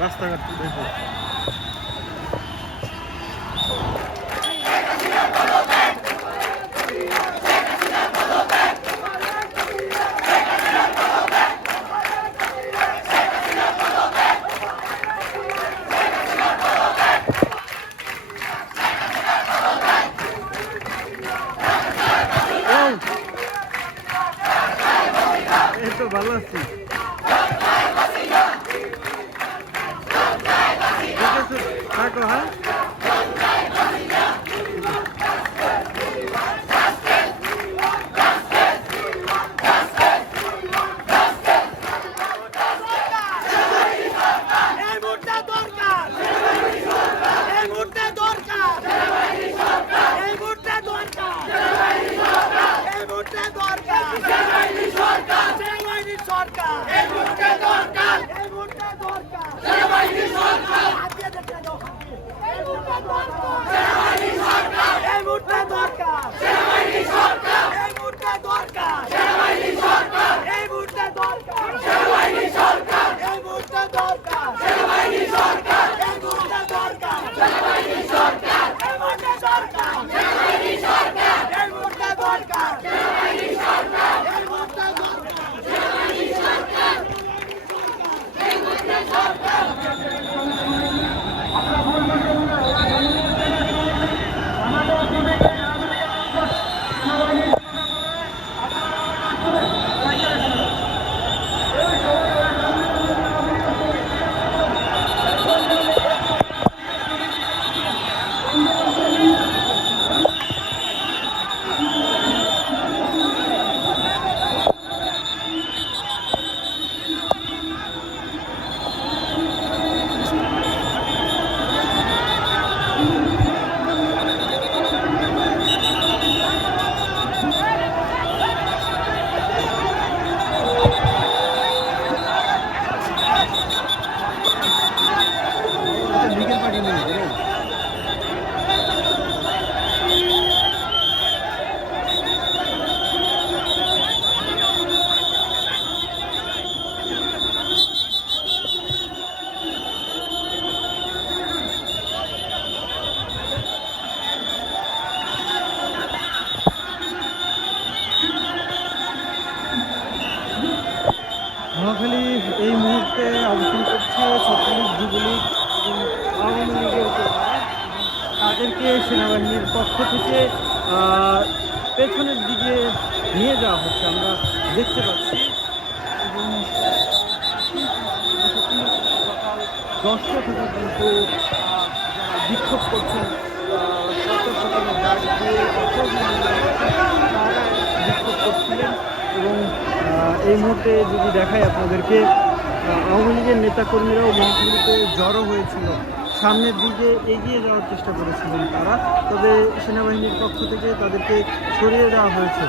রাস্তাঘাট দেখো এই! নোয়াখালী এই মুহূর্তে অবস্থান করছে ছাত্রলীগ যুবলীগ এবং আওয়ামী লীগের তাদেরকে সেনাবাহিনীর পক্ষ থেকে পেছনের দিকে নিয়ে যাওয়া হচ্ছে, আমরা দেখতে পাচ্ছি। এবং দশটা থেকে কিন্তু বিক্ষোভ করছেন বিক্ষোভ করছিলেন। এবং এই মুহূর্তে যদি দেখায় আপনাদেরকে আওয়ামী লীগের নেতাকর্মীরাও মহাখালীতে জড়ো হয়েছিল। সামনের দিকে এগিয়ে যাওয়ার চেষ্টা করেছিলেন তারা, তবে সেনাবাহিনীর পক্ষ থেকে তাদেরকে সরিয়ে দেওয়া হয়েছে।